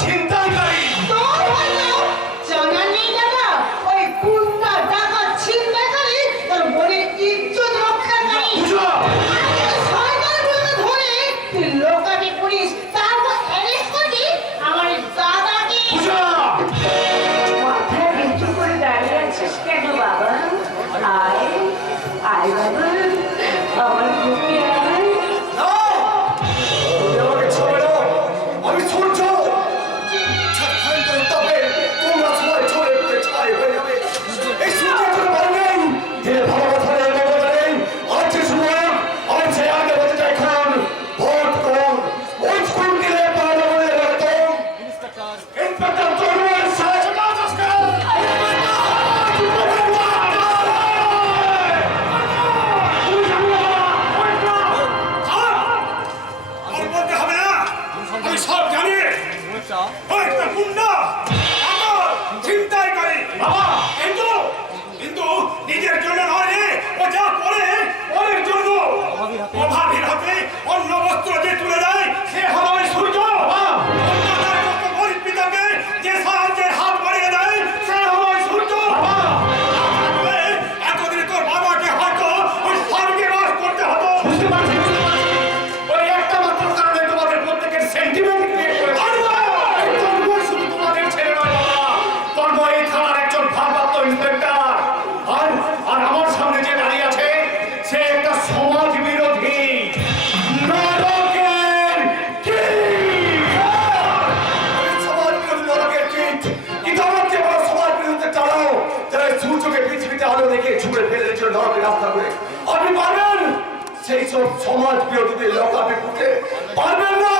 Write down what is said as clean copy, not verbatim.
ছিনতাইকারী। তোর হয়তো জানা নেই দাদা, ওই গুন্ডা ডাকাত ছিনতাইকারী তোর বোনের ইজ্জত রক্ষাকারী। পূজা! শয়তানগুলোকে ধরে তুই লোকাতে পুলিশ, তারপর অ্যারেস্ট করবি আমার দাদাকে। পূজা! মাথায় নিচু করে দাঁড়িয়ে আছিস কেন বাবা? আয় আয় বাবা, আমার বুকে আয়। না! তুমি আমাকে ছাড়বে না। আমি সূর্য। ছাড়খান তবে তোমরা সবাই ঝরে পড়ে ছাই হয়ে যাবে। এই সূর্যের কোনো ভয় নেই। দিনে ভালো কথা নেই, মমতা নেই। আজ যে সময়, আমি সেই আগে বলতে চাই এখন। ভোট করুন। ওই স্কুল দিলে পাওয়া বলে রাখতাম। ইন্সপেক্টর চৌধুরী সাড়ে ছটা আজকে। আর বলতে হবে না, আমি সব জানি। ওই একটা গুন্ডা, ডাকাত, ছিনতাইকারী। বাবা! কিন্তু নিজের জন্য নয় রে, ও যা করে ওদের জন্য। অভাবীর হাতে অন্য বস্ত্র যে তুলে দেয়, সে হলো ওই সূর্য। অন্যদের মতো গরিব পিতাকে যে সাহায্যের হাত বাড়িয়ে দেয়, সে হলো ওই সূর্য। তাহলে এতদিনে তোর বাবাকে হয়তো ওই স্বর্গে বাস করতে হতো। বুঝতে পারছি, বুঝতে পারছি। ওই একটা মাত্র কারণে তোমাদের প্রত্যেকের সেন্টিমেন্ট ক্রিয়েট করে। এই তন্ময় শুধু তোমাদের ছেলে নয় বাবা। তন্ময় এই থানার একজন ভারপ্রাপ্ত ইন্সপেক্টর। আর আমার সামনে যে দাঁড়িয়ে আছে, সে একটা সমাজ বিরোধী নরকের কীট। সমাজ বিরোধী নরকের কীট। ইতিমধ্যে বড় সমাজ বিরোধী চালাও, যারা এই সূর্যকে পৃথিবীতে আলো দেখে ছুঁড়ে ফেলে দিয়েছিল নরকের রাস্তা করে। আপনি পারবেন সেই সব সমাজ বিরোধীদের লকাপে পুঁতে? পারবেন না?